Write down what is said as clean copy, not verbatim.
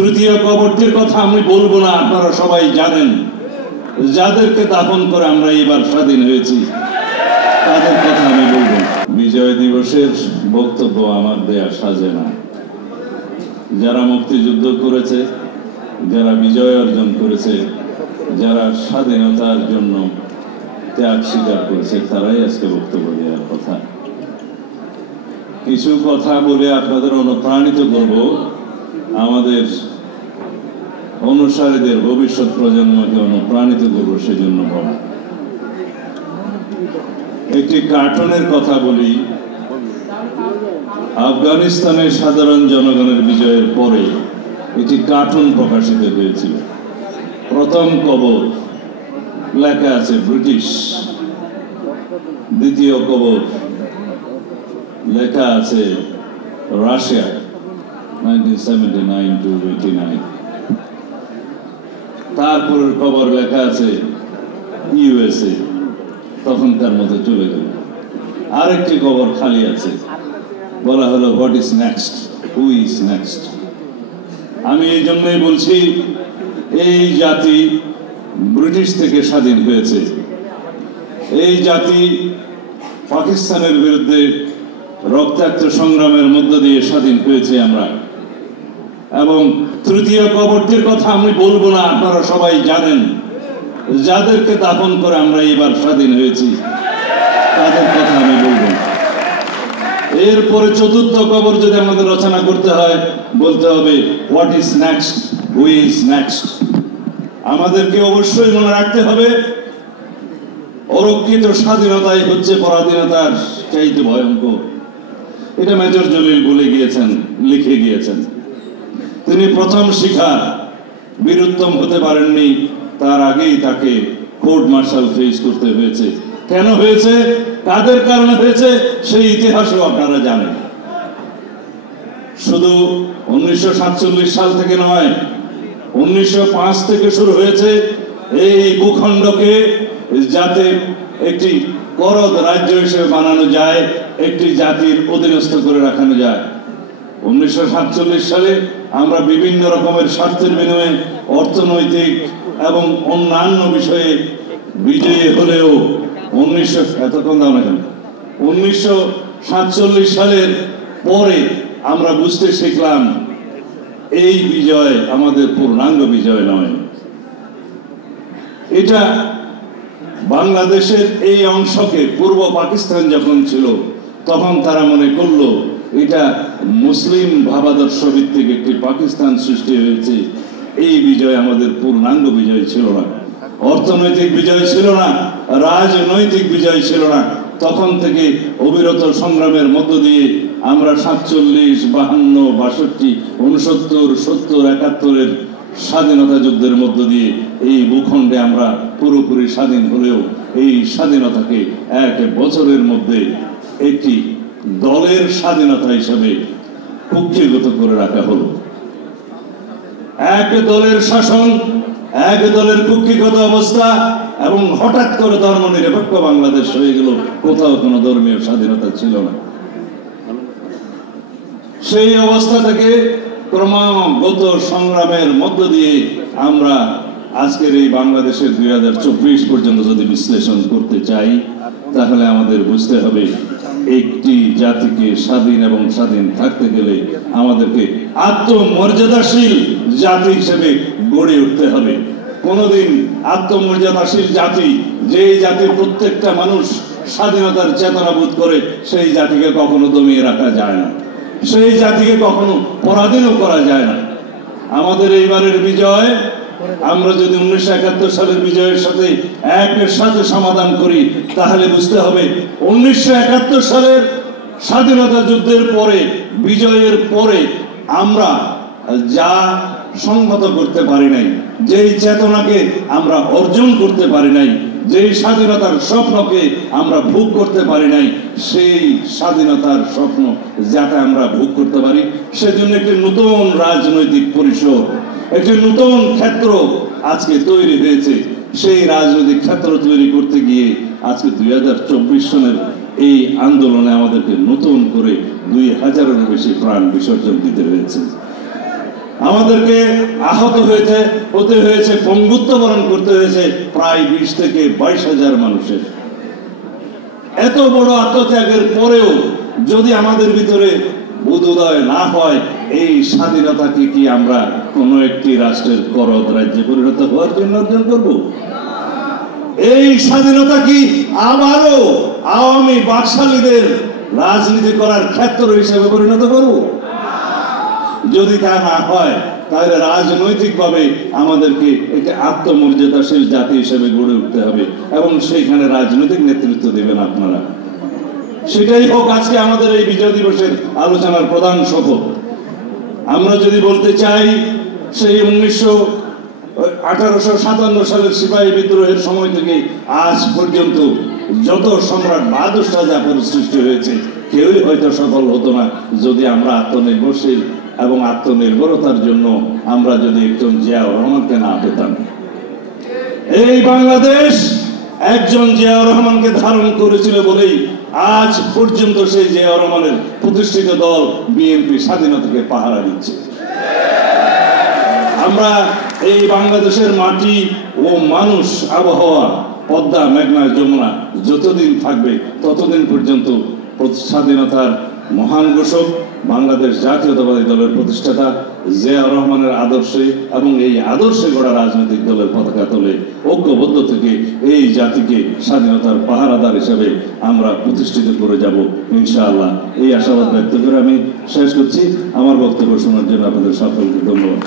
তৃতীয় কবরটির কথা আমি বলবো না, আপনারা সবাই জানেন। যাদেরকে দাফন করে আমরা এবার স্বাধীন হয়েছি তাদের কথা আমি বলবো। বিজয় দিবসের বক্তব্য আমার দেয়া সাজে না। যারা মুক্তিযুদ্ধ করেছে, যারা বিজয় অর্জন করেছে, যারা স্বাধীনতার জন্য ত্যাগ স্বীকার করেছে, তারাই আজকে বক্তব্য দেওয়ার কথা। কিছু কথা বলে আপনাদের অনুপ্রাণিত করব, আমাদের অনুসারীদের ভবিষ্যৎ প্রজন্মকে অনুপ্রাণিত করব, সেজন্য বলা। একটি কার্টুনের কথা বলি। আফগানিস্তানের সাধারণ জনগণের বিজয়ের পরে একটি কার্টুন প্রকাশিত হয়েছিল। প্রথম কবর লেখা আছে ব্রিটিশ, দ্বিতীয় কবর লেখা আছে রাশিয়া 1979 to 89, তারপরের কবর লেখা আছে ইউএসএ, তখনকার মতো চলে গেল। আরেকটি কবর খালি আছে, বলা হলো what is next, who is next. আমি এই জন্যই বলছি, এই জাতি ব্রিটিশ থেকে স্বাধীন হয়েছে। এই জাতি পাকিস্তানের বিরুদ্ধে রক্তাক্ত সংগ্রামের মধ্য দিয়ে স্বাধীন হয়েছে আমরা। এবং তৃতীয় কবরটির কথা আমি বলবো না, আপনারা সবাই জানেন। যাদেরকে দাফন করে আমরা এবার স্বাধীন হয়েছি তাদের কথা আমি বলবো। এরপরে চতুর্থ কবর যদি আমাদের রচনা করতে হয়, বলতে হবে what is next, who is next. আমাদেরকে অবশ্যই মনে রাখতে হবে, অরক্ষিত স্বাধীনতাই হচ্ছে পরাধীনতার চাইতে ভয়ঙ্কর। এটা মেজর জলিল বলে গিয়েছেন, লিখে গিয়েছেন। তিনি প্রথম শিকার, বীরুত্তম হতে পারেননি, তার আগেই তাকে কোর্ট মার্শাল ফেস করতে হয়েছে। কেন হয়েছে, কাদের কারণে হয়েছে, সেই ইতিহাসও আপনারা জানেন। শুধু 1947 সাল থেকে নয়, 1905 থেকে শুরু হয়েছে এই ভূখণ্ডকে যাতে একটি করদ রাজ্য হিসেবে বানানো যায়, একটি জাতির অধীনস্থ করে রাখানো যায়। 1947 সালে আমরা বিভিন্ন রকমের স্বার্থের বিনিময়ে অর্থনৈতিক এবং অন্যান্য বিষয়ে বিজয়ী হলেও 1947 সালের পরে আমরা বুঝতে শিখলাম এই বিজয় আমাদের পূর্ণাঙ্গ বিজয় নয়। এটা বাংলাদেশের এই অংশকে, পূর্ব পাকিস্তান যখন ছিল তখন তারা মনে করলো এটা মুসলিম ভাবাদর্শ ভিত্তিক একটি পাকিস্তান সৃষ্টি হয়েছে। এই বিজয় আমাদের পূর্ণাঙ্গ বিজয় ছিল না, অর্থনৈতিক বিজয় ছিল না, রাজনৈতিক বিজয় ছিল না। তখন থেকে অবিরত সংগ্রামের মধ্য দিয়ে আমরা 47, 52, 62, 69, 70, 71-এর স্বাধীনতা যুদ্ধের মধ্য দিয়ে এই ভূখণ্ডে আমরা পুরোপুরি স্বাধীন হলেও এই স্বাধীনতাকে এক বছরের মধ্যে একটি দলের স্বাধীনতা হিসাবে কুক্ষিগত করে রাখা হলো। এক দলের শাসন, এক দলের কুক্ষিগত অবস্থা, এবং হঠাৎ করে ধর্ম নিরপেক্ষ বাংলাদেশ হয়ে গেল। কোথাও কোনো ধর্মীয় স্বাধীনতা ছিল না। সেই অবস্থা থেকে ক্রমাগত সংগ্রামের মধ্য দিয়ে আমরা আজকের এই বাংলাদেশের 2024 পর্যন্ত যদি বিশ্লেষণ করতে চাই, তাহলে আমাদের বুঝতে হবে একটি জাতিকে স্বাধীন এবং স্বাধীন থাকতে গেলে আমাদেরকে আত্মমর্যাদাশীল জাতি হিসেবে গড়ে উঠতে হবে। কোনোদিন আত্মমর্যাদাশীল জাতি, যে জাতির প্রত্যেকটা মানুষ স্বাধীনতার চেতনা বোধ করে, সেই জাতিকে কখনো দমিয়ে রাখা যায় না, সেই জাতিকে কখনো পরাধীনও করা যায় না। আমাদের এইবারের বিজয় আমরা যদি 1971 সালের বিজয়ের সাথে একের সাথে সমাধান করি, তাহলে বুঝতে হবে 1971 সালের স্বাধীনতা যুদ্ধের পরে, বিজয়ের পরে আমরা যা সংহত করতে পারি নাই, যেই চেতনাকে আমরা অর্জন করতে পারি নাই, যেই স্বাধীনতার স্বপ্নকে আমরা ভোগ করতে পারি নাই, সেই স্বাধীনতার স্বপ্ন যাতে আমরা ভোগ করতে পারি, সেজন্য একটি নতুন রাজনৈতিক পরিসর, একটি নতুন ক্ষেত্র আজকে তৈরি হয়েছে। সেই রাজনৈতিক ক্ষেত্র তৈরি করতে গিয়ে আজকে 2024 সনের এই আন্দোলনে আমাদেরকে নতুন করে 2000-এরও বেশি প্রাণ বিসর্জন দিতে হয়েছে। আমাদেরকে আহত হতে হয়েছে, পঙ্গুত্ব বরণ করতে হয়েছে প্রায় 20 থেকে 22,000 মানুষের। এত বড় আত্মত্যাগের পরেও যদি আমাদের ভিতরে বোধোদয় না হয়, এই স্বাধীনতাকে কি আমরা কোন একটি রাষ্ট্রের করদ রাজ্যে পরিণত হওয়ার জন্য অর্জন করব? এই স্বাধীনতা কি আবারও আওয়ামী বাকশালীদের রাজনীতি করার ক্ষেত্র হিসেবে পরিণত করব? যদি তা না হয়, তাহলে রাজনৈতিকভাবে আমাদেরকে একটি আত্মমর্যাদাশীল জাতি হিসেবে গড়ে উঠতে হবে, এবং সেইখানে রাজনৈতিক নেতৃত্ব দেবেন আপনারা। সেটাই হোক আজকে আমাদের এই বিজয় দিবসের আলোচনার প্রধান শপথ। আমরা যদি বলতে চাই, সেই 1857 সালের সিপাহী বিদ্রোহের সময় থেকে আজ পর্যন্ত যত সম্রাট বাহাদুর শাহ জাফরের সৃষ্টি হয়েছে, কেউই হয়তো সফল হতো না যদি আমরা আত্মনির্ভরশীল এবং আত্মনির্ভরতার জন্য আমরা যদি একজন জিয়াউর রহমানকে না পেতাম। এই বাংলাদেশ একজন জিয়াউর রহমানকে ধারণ করেছিল বলেই আজ পর্যন্ত সেই জিয়াউর রহমানের প্রতিষ্ঠিত দল বিএনপি স্বাধীনতাকে পাহারা দিচ্ছে। আমরা এই বাংলাদেশের মাটি ও মানুষ, আবহাওয়া, পদ্মা, মেঘনা, যমুনা যতদিন থাকবে ততদিন পর্যন্ত স্বাধীনতার মহান ঘোষক বাংলাদেশ জাতীয়তাবাদী দলের প্রতিষ্ঠাতা জিয়াউর রহমানের আদর্শে এবং এই আদর্শে গড়া রাজনৈতিক দলের পতাকা তোলে ঐক্যবদ্ধ থেকে এই জাতিকে স্বাধীনতার পাহারাদার হিসেবে আমরা প্রতিষ্ঠিত করে যাব ইনশাআল্লাহ। এই আশাবাদ ব্যক্ত করে আমি শেষ করছি। আমার বক্তব্য শোনার জন্য আপনাদের সকলকে ধন্যবাদ।